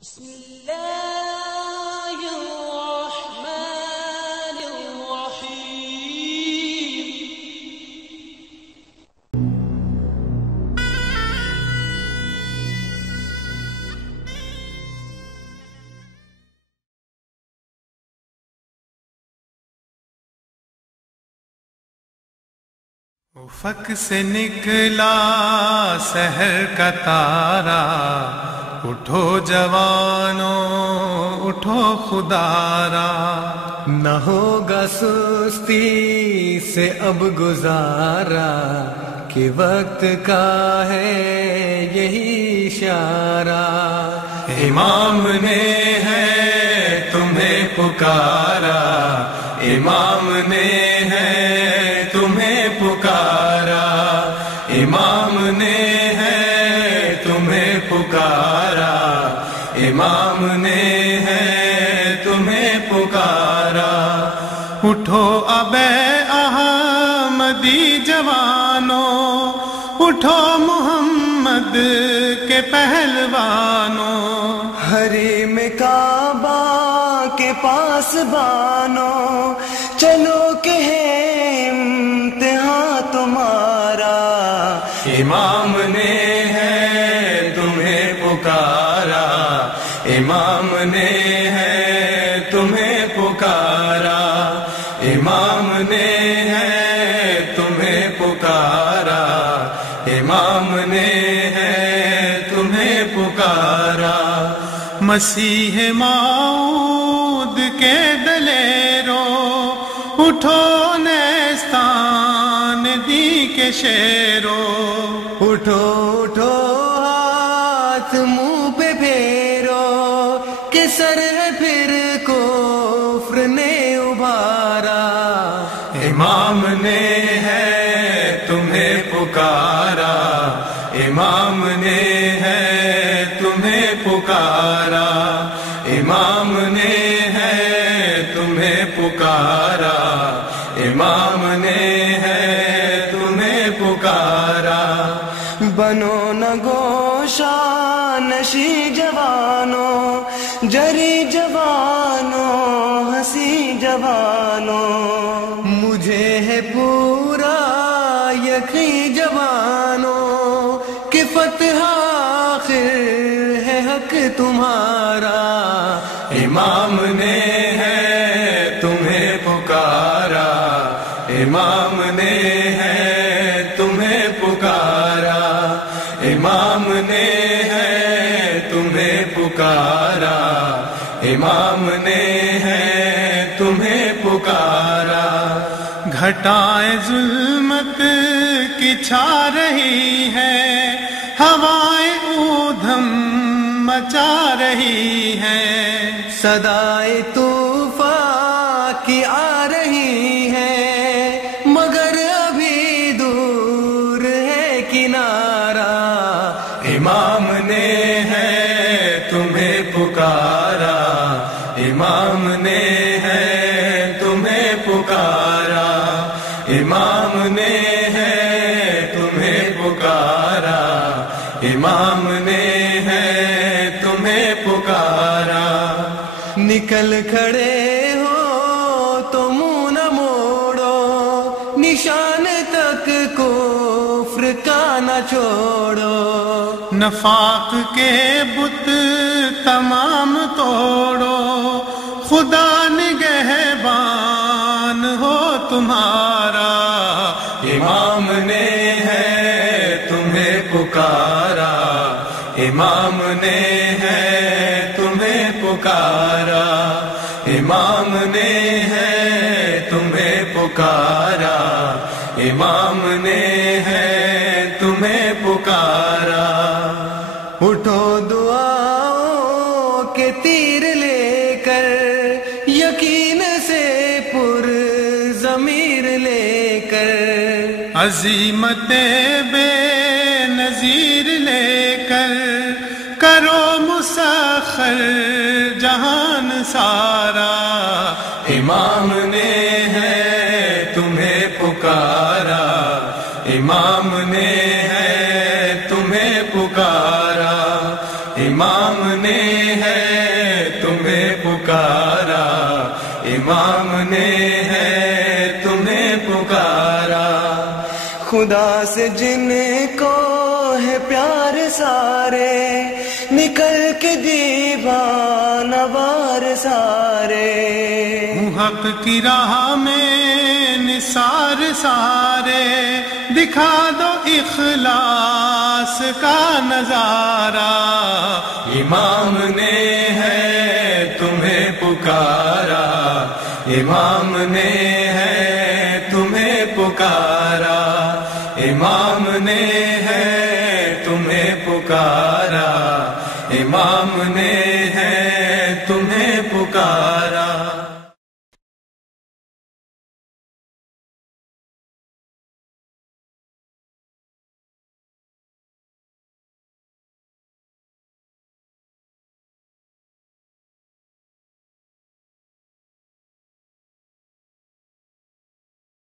بسم اللہ الرحمن الرحیم۔ افق سے نکلا سحر کا تارا، اٹھو جوانوں اٹھو خدارا، نہ ہوگا سستی سے اب گزارا، کہ وقت کا ہے یہی اشارہ، امام نے ہے تمہیں پکارا، امام نے ہے تمہیں پکارا، امام نے ہے تمہیں پکارا، امام نے ہے تمہیں پکارا، اٹھو اب احمدی جوانوں، اٹھو محمد کے پہلوانوں، حریم کعبہ کے پاس بانو، چلو کہ ہے امتحان تمہارا، امام نے ہے تمہیں پکارا، امام نے ہے تمہیں پکارا، امام نے ہے تمہیں پکارا، امام نے ہے تمہیں پکارا، مسیح موعود کے دلیروں، اٹھو نیستان دی کے شیروں، اٹھو اٹھو ہاتھ منہ پہ پھیرو، کہ سر ہے پھر کفر نے ابھارا، امام نے ہے تمہیں پکارا، امام نے ہے تمہیں پکارا، امام نے ہے تمہیں پکارا، امام نے ہے تمہیں پکارا، بنو نہ گوشہ نشی جوانوں، جری جوانوں ہنسی جوانوں، مجھے ہے پورا یقین جوانوں، کہ فتح آخر ہے حق تمہارا، امام نے ہے تمہیں پکارا، امام نے ہے تمہیں پکارا، امام نے ہے تمہیں پکارا، امام نے ہے تمہیں پکارا، گھٹائیں ظلمت کی چھا رہی ہے، ہوائیں اودھم مچا رہی ہیں، صدائے طوفان کی آ رہی ہے، مگر ابھی دور ہے کنارہ، امام نے ہے تمہیں پکارا، امام نے ہے تمہیں پکارا، امام نے ہے تمہیں پکارا، امام نے ہے تمہیں پکارا، نکل کھڑے ہو تو منہ نہ موڑو، نشان تک کفر کا نہ چھوڑو، نفاق کے بت تمام توڑو، خدا نگہبان ہو تمہارا، امام نے ہے تمہیں پکارا، امام نے ہے تمہیں پکارا، امام نے ہے تمہیں پکارا، امام نے ہے تمہیں پکارا، اٹھو دعاؤں کے تیر لے کر، یقین سے پر ضمیر لے کر، عظیمت بے نظیر لے کر، کرو مسخر جہان سارا، امام نے ہے تمہیں پکارا، امام نے ہے تمہیں پکارا، امام نے ہے تمہیں پکارا، امام نے ہے تمہیں پکارا، خدا سے جن کو ہے پیار سارے، نکل کے دیوانہ وار سارے، حق کی راہ میں نثار سارے، دکھا دو اخلاص کا نظارہ، امام نے ہے تمہیں پکارا، امام نے ہے تمہیں پکارا، امام نے ہے تمہیں پکارا، امام نے ہے